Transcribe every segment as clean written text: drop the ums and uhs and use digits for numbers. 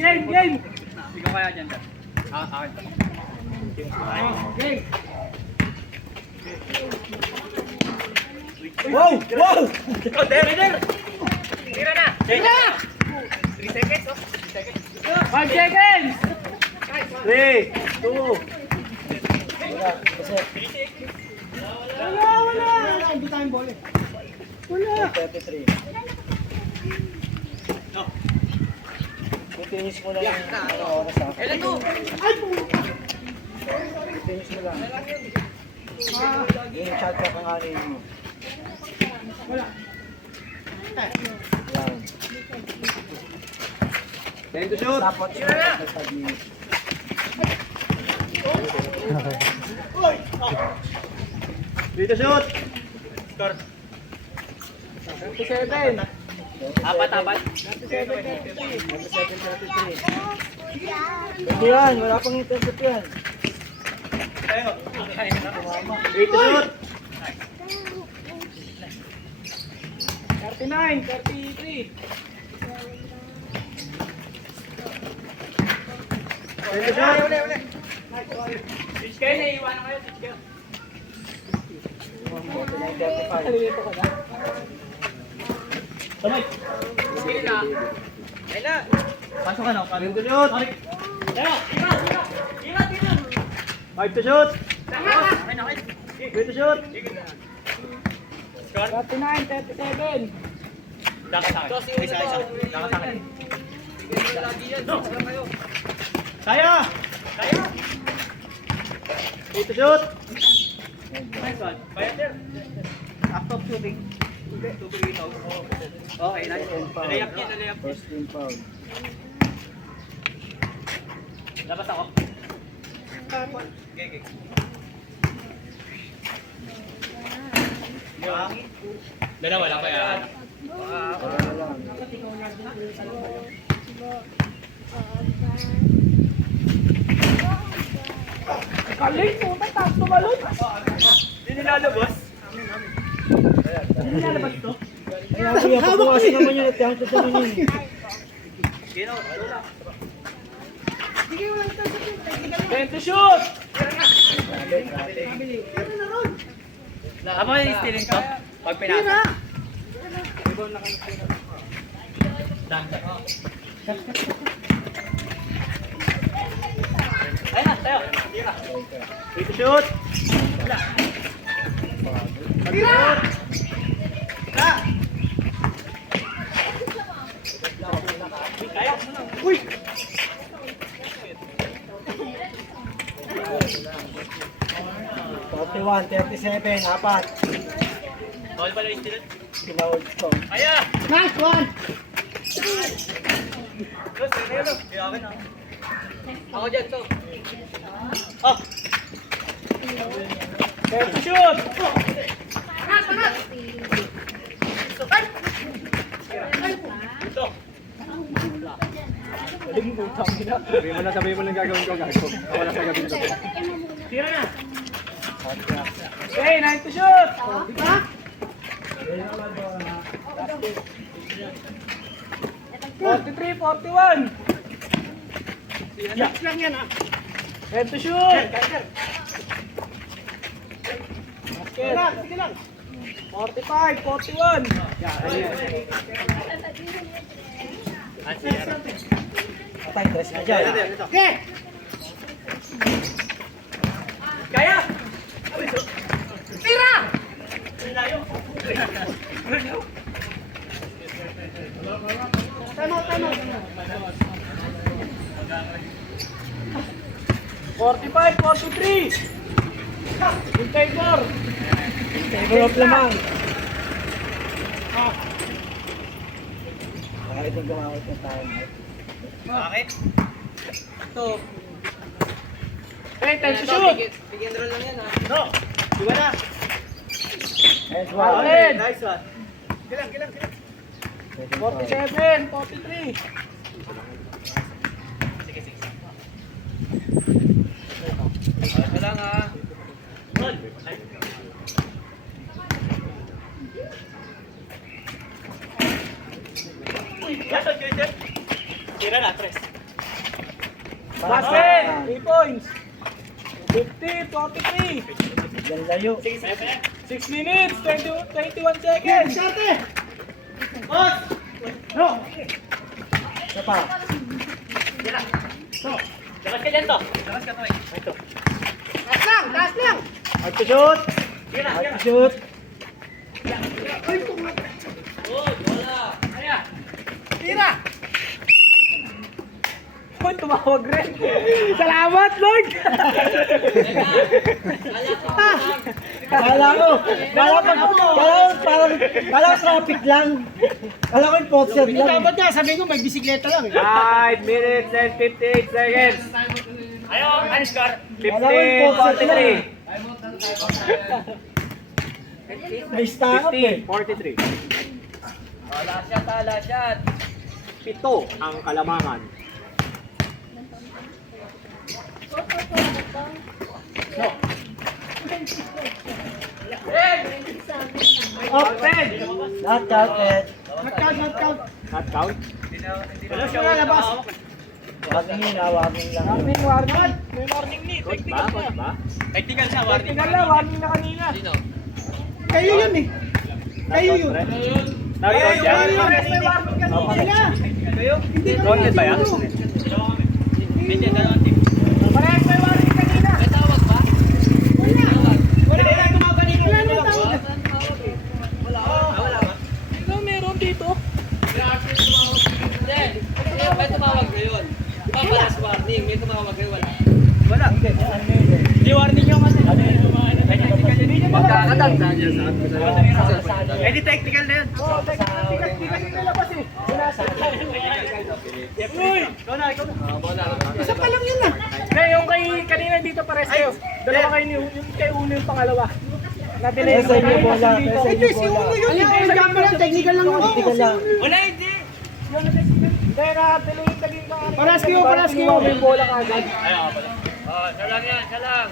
game. Ikaw kaya dyan, sir. Akin. Game. Wow! Wow! Oh, there! Tira na! Tira! 3 seconds, oh. 3 seconds. 5 seconds! 3, 2. Wala. Kasi Wala. Hindi tayong bola. Wala. 33. No. Finish mo lang yung oras ha. Kailan to? Finish mo lang. Yung shot ka kanganin mo. Wala. Yan. Time to shoot. Dapat Tira na! 5 minutes. Dito shoot! Score. 37. Apat. 37-33. Pwede yan. Wala pang intercept yan. Dito shoot! 39, 33. Dito shoot! Switch kayo na, iwanan kayo. Switch kayo. 35. Nalilito ka na. Tamay! Sige na. Ayun na! Pasok ka na. Dito shoot! Tira! 5 to shoot! Dito shoot! Score? 39, 37. Dakas sa akin. Isa. Dakas sa akin. Kaya! Dito shoot! Nice one. Kaya sir. Act of shooting. Hindi. Tubig ito. Okay, nice. Nalayap niya. First team foul. Labas ako. Okay. Dalawa lang kaya. Wala lang. Kaling puta, tapos tumalon. Hindi nilalabas. Hindi nilalabas to. Ay, nakuya pa po kasi naman yun. Ito ang naman yun. Gino, wala. 20 shoot! Amo yung stealing to? Pag pinasa. Ayun na, tayo. Tira. Dito shoot. Wala. Tira! Tayo. Uy! Forty-one, 37, apat. Bawal pala yung stealing. Pinahold ko. Aya! Nice one! Tapos, ano? Akin ako. Ako dyan, to. Oh! 20 shoot! Ito. Sabihin mo lang gagawin ko, gago. Wala sa gagawin ko. Tira na! Okay, 9 to shoot! Diba? 43, 41. Yes lang yan 10 to shoot! Basket. Sige lang. 45, 41. Patay, tres na dyan. Okay! Kaya! Tira! Time out. 45, 43. In favor. Favor of lamang. Bakit yung gumawit yung time? Bakit? Ito. Hey, time to shoot. Bigyan roll lang yan ha. No! Diba na? Nice Wow. one. Nice one. Kilang. 47, 43. Sige. Ito lang ha. Roll. Tira na, tres. Basket! 3 points. 50, 43. Yan layo. 6 minutes, 21 seconds. Boss! No! Isa pa. Dakas ka dyan to. Dakas ka to eh. Ito. Taas lang! Hard to shoot. Tira. Hard to shoot. Tira! Oh, tumawag rin. Salamat, Lord! Kala ko traffic lang. Kala ko yung poster lang. Dapat nga, sabi ko may bisikleta lang. 5 minutes and 58 seconds. Ayo, ano score? Kala ko yung poster lang. 50, 43. May stop eh. 43. Tala shot. 7 ang kalamangan. Up. Not counted. Not count. Not count? Ano siya lalabas? Warning lang. Warning. May warning ni. Good ba? Good ba? Technical siya, Tingnan lang, warning na kanina. Kayo yun eh. Kayo yun. Nag-count siya? May warning kanina. Kayo? Counted ba yan? Hindi, dalawang team. Parehas may warning kanina. May tawag ba? Wala na tumawag kanina. Wala na tawag. Wala ba? Ikaw meron dito. Hindi, may tumawag ngayon. Di ba para sa warning, may tumawag ngayon, wala. Wala. Di warning yung kasi. Magkakatagsa niya sa Eh di technical na yun. Oo, tikas yung nilabas eh. Uy! Ikaw na. Isa pa lang yun ah. Hindi, yung kay kanina dito pares kayo. Dalawa kayo ni yung kay Uno yung pangalawa. Na-delay Sa inyo bola. Sa inyo bola. technical lang yun. Technical lang. Wala hindi. Hindi, na-delay yung naging kanina. Paras kayo. May bola ka agad. Siya lang yan, siya lang.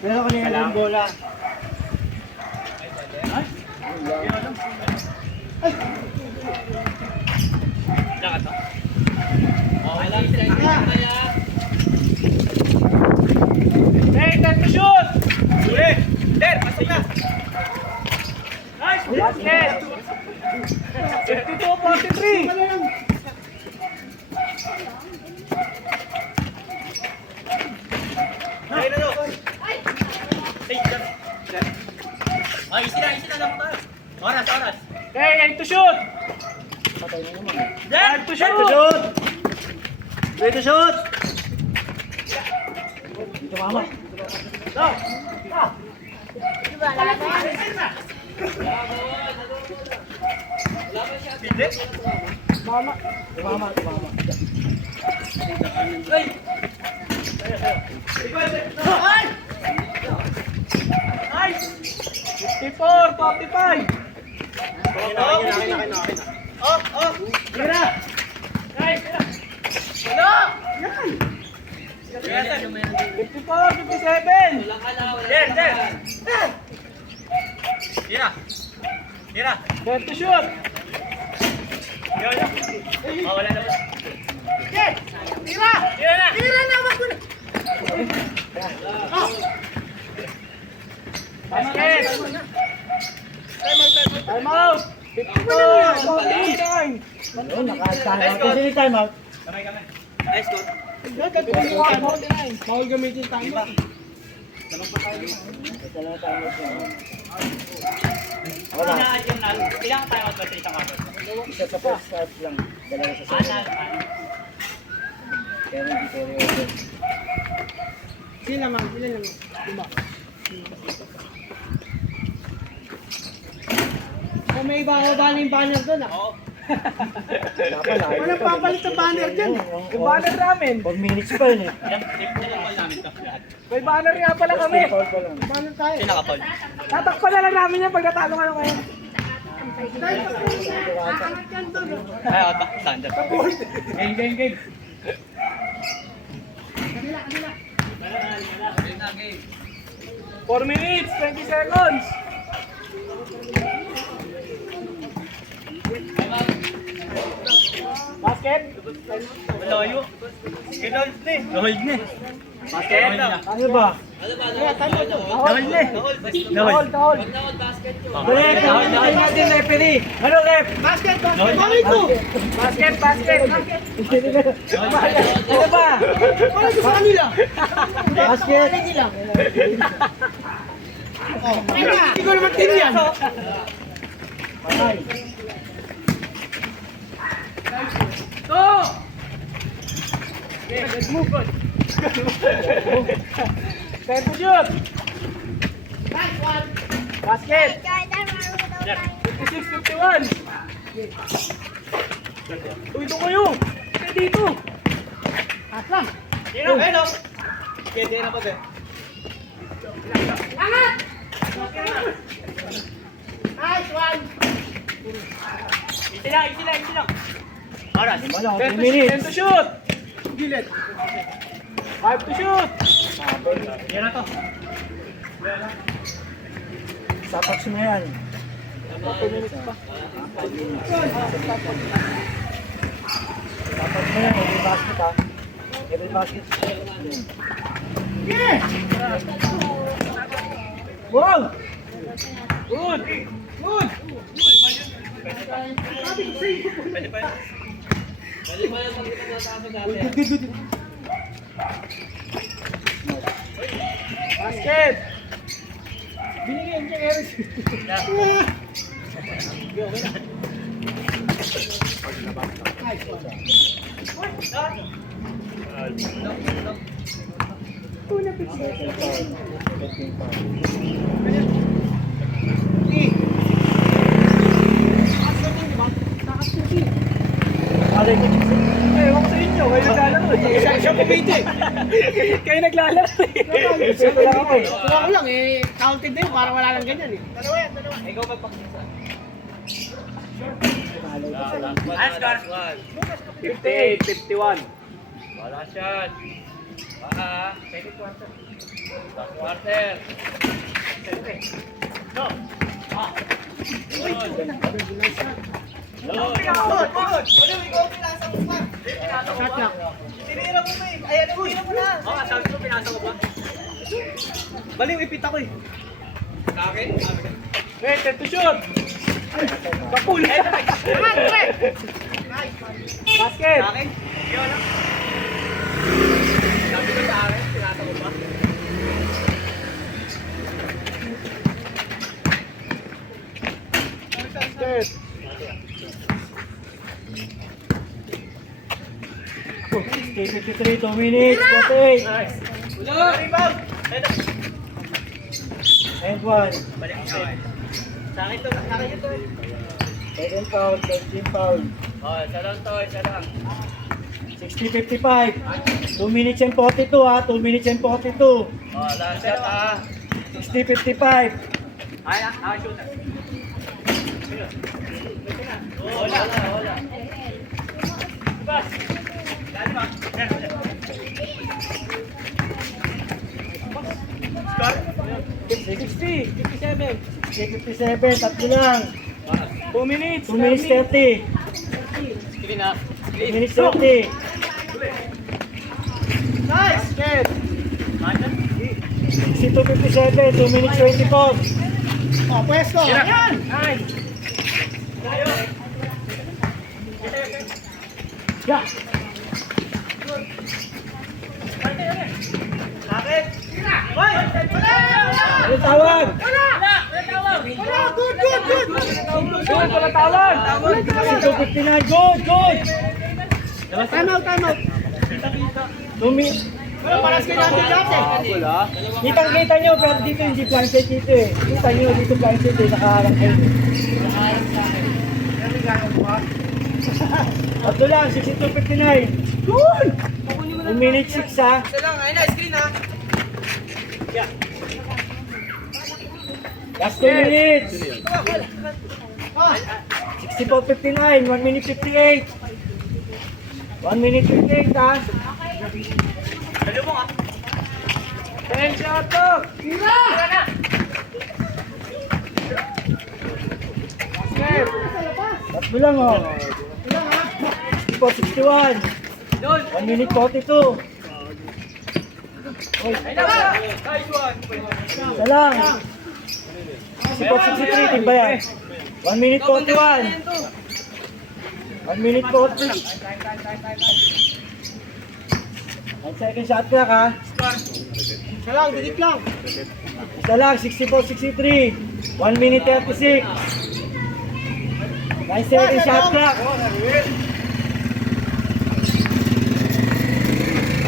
Pero kanina yung bola. Diyan ka to. Alam siya, hindi kaya. Hey, time to shoot! Uli! Der, pasok na! Nice! Basket! 52-43! Ayun na to. Ay, easy na lang tayo. Oras. Hey, time to shoot! Patay na naman. Time to Ready to shoot! shoot! Ready to shoot! Dito mama. Mama. Tumama. Nice! 54-45! Tira! Nice! Wala! Yan! 54-57! Walang ala, walang Der. ala. Tira. Time to shoot! Wala na ba? Yes! Tira! Tira na! Tira na! Wag mo na! Basket! Time out! 54-49! Yun, naka-time out. Kasi time out. Kamay. Nice goal. 54-49! Bawal gamitin time out. Ito lang time out yan. Wala. Ilang timeout ba sa isang quarter? Isa sa first start lang. Dalawa sa second. Kaya hindi seryoso. Sila lang. Lima. Kung may iba yung banner doon ah. Oo. Walang papalit sa banner dyan eh. Yung banner namin. 4 minutes pa yun eh. Ilang namin to lahat. May banner nga pala kami. Foul pa lang. Banner tayo. Pinaka-foul. Tatakpan na lang namin yan pag natalo ka ngayon. Ay, ata. Standard. Game. 4 minutes, 20 seconds. Basket. Malayo. Kinold na eh. Nahold na eh. Basket. Ano ba? Ano ba? Ano? Nahold na eh. Tahol, tahol. Pag na-hold basket yun. Rep, nakalagay natin referee. Ano rep? Basket, basket. Nahold. Mami ko. Basket, basket. Ano ba? Wala ko sa kanila. Basket. Hindi ko naman team yan. Patay. Go! Okay, good move, good. Time to shoot. Basket. 56-51. Uy, ito kayo. Kaya dito. Atlang. Dino, hello. Pwede na pa ba? Angat! Nice one. Easy lang. Oras. Wala, 10 2 minutes. to shoot. Gilid. 5 to shoot. Yan na to. Sapax mo yan. 2 minutes pa. Sapax mo yan. Every basket ha. Every basket. Wow! Good. Good. Pwede pa yun. Bali ba yung pag nataas dati? Basket. Binigyan niya Eris. Malay ko dito. Ewan ko sa inyo, kayo naglalaro. Siya kumiti. Kayo naglalaro. Gusto ko lang ako eh. Ako lang eh, counted na yun, parang wala lang ganyan eh. Ikaw magpakita. Last one. 58-51. Wala shot. Baka. Second quarter. Last quarter. No. Shot lang. Tinira mo eh. Ayan, tinira mo na. Oo, sabi ko, pinasa ko ba? Baliw, ipit ako eh. Sa akin? Okay, 10 to shoot. Kapul. Basket. Sa akin? Ikaw lang. Sabi ko sa akin, pinasa ko ba? Basket. Okay, 53, 2 minutes. 48. Nice. Wala! Rebound! Eto. And 1. Balik ko sa akin. Sa akin to, sa akin ito. 7 foul, 13 foul. Oh, isa lang to, isa lang. 60-55. 2 minutes and 42 ha. 2 minutes and 42. Oh, last shot ah. 60-55. Ay, shoot na. Wala. Bas! Dali ba? Score? 60, 57. 57, tatlo lang. 2 minutes. 2 minutes 30. Screen ah. 2 minutes 30. Nice. Basket. 62-57, 2 minutes 24. Oh, pwesto. Yan. Nice. Yeah. Bakit? Hoy! Ano tawag? Good. Wala tawag. 62-59, good, good. Time out. 2 minutes. Paras kayo natin dati. Kitang-kita nyo, pero dito hindi planset dito eh. Kita nyo, dito planset eh, nakaharang kayo. Tatlo lang, 62-59. Good! 2 minutes 6 ha. Isa lang, ayun na, screen ha. Last 2 minutes. 64-59, 1 minute 58. 1 minute 58 ha. Dalo mo ha. 10 shot to. Tira na. Basket. Tatlo lang oh. 64, 61. 1 minute 42. Oy, isa lang. 64, 63, timba yan. 1 minute 41. 1 minute 40. 1 second shot clock ha. Isa lang, didit lang. Isa lang, 64, 63. 1 minute 36. 9 second shot clock.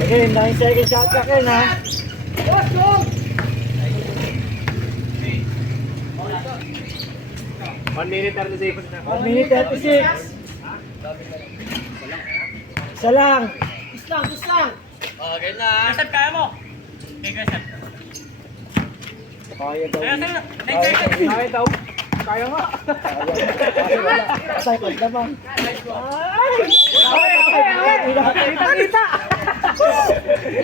Again, 9 second shot clock yun ha. 1 minute 30 seconds na. 1 minute 36. Isa lang. Oh, ganyan na. Saan kaya mo? Kaya daw. Kaya daw. Kaya nga. Patay pag naman. Kita.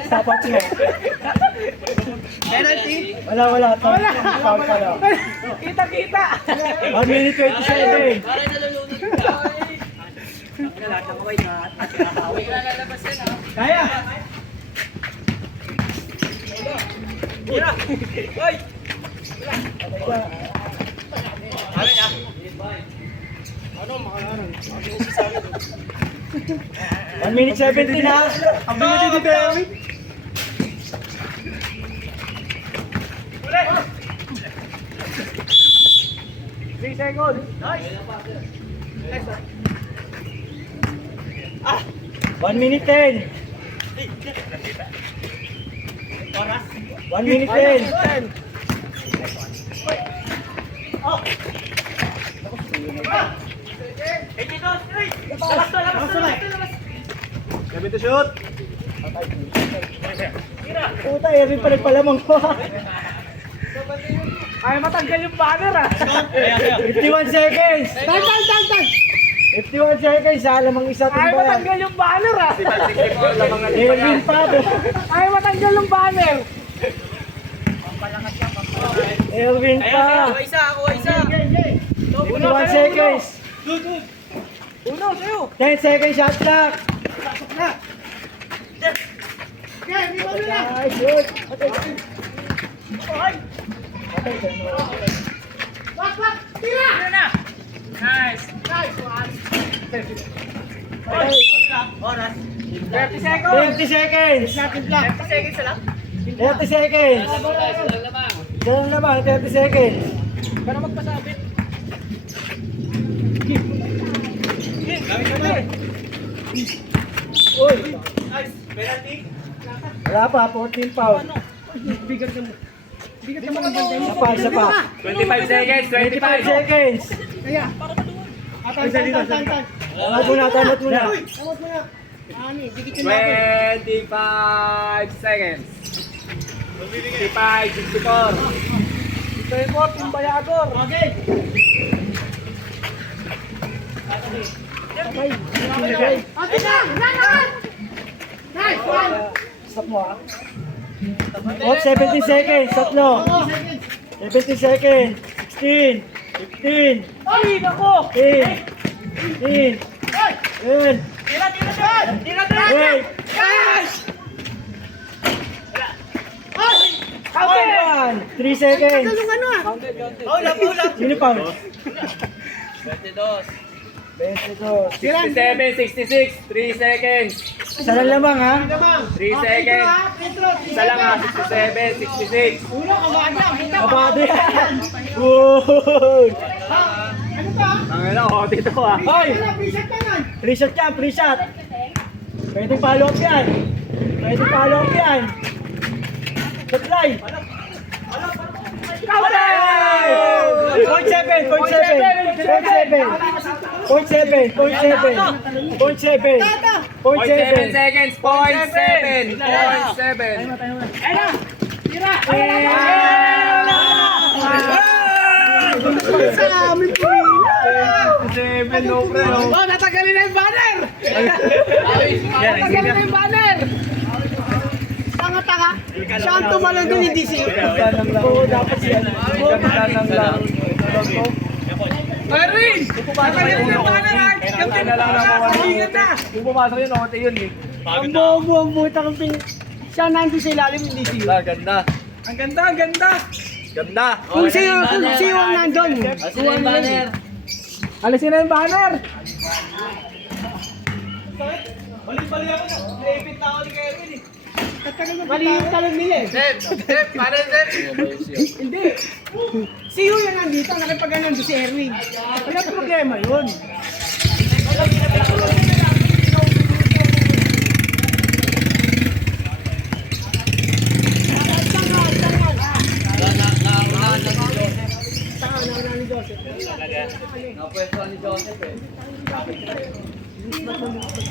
Sapat mo. Penalty. Wala. Foul pa lang. Kita. 1 minute 27. Parang nalulunod ka. Uwi na lalabas yan ha. Kaya. One minute 17 ha. Ang bilis ni Derry. Three seconds. Nice. 1 minute 10. 1 minute 10. Gabi to shoot. Puta, Erwin pa nagpalamang ko. Ay, matanggal yung banner ah. 51 seconds. 51 seconds, alamang isa Ay, timba yan. matanggal yung banner ah. Erwin pa. Ay, matanggal yung banner. Erwin pa. Ako isa. 51 seconds. Uno, sa'yo. 10 seconds shot clock. Ay, shoot. Tira na. Nice. 30 seconds. 30 seconds. 30 seconds lang. 30 seconds. Lang naman. Diyan naman, 30 seconds. Para magpasabit. Uy, Nice. Penalty. wala pa, 14 foul. Bigat naman ang banda mo. Isa pa. 25 seconds. 25 seconds. Kaya. Tamot muna. 25 seconds. 55, 64. Ito po, yung bayagor. Okay. Ate na! Nice one! Stop mo ah. Oh, 17 seconds. Tatlo. 17 seconds. 16. 15. Ay, nako! 10. 15. 10. Tira! Wait. Counted! 3 seconds. Sino pa? 22. 22. 67, 66. 3 seconds. Isa lang lamang ha. 3 seconds. Isa lang ha. 67, 66. Kabado yan. Uy. Tangina ko dito ah. Hoy. Free shot yan. Free shot. Pwedeng follow up yan. Pwedeng follow up yan. Supply. Point 7. Point 7. Point 7. Point 7. Point 7. Point 0.7 7. seconds. 0.7. 0.7. Tira! Sa amin po. 7, no pre. no. Oh, natanggalin na yung banner! Natanggalin na yung banner! Tanga-tanga! Siya ang tumalon dun, hindi siya. Oo, dapat siya. Ganda ng lang. Erwin! Tatagal na yung banner ha! Kapten na lang na! Sabihan na! Kung pumasok yun, okay yun eh. Ang bobo ang buta kong pin... Siya nandun sa ilalim, hindi siya. Ganda. Ang ganda, ang ganda! Ganda. Kung siya ang nandun. Sino yung banner? Alisin na yung banner! Balik-balik ako na. Naipit na ako ni Kevin eh. Mali yung talong nila eh. Sep, paano Sep? Hindi. Si Yu yung nandito, nakipag nandun si Erwin. Wala problema yun.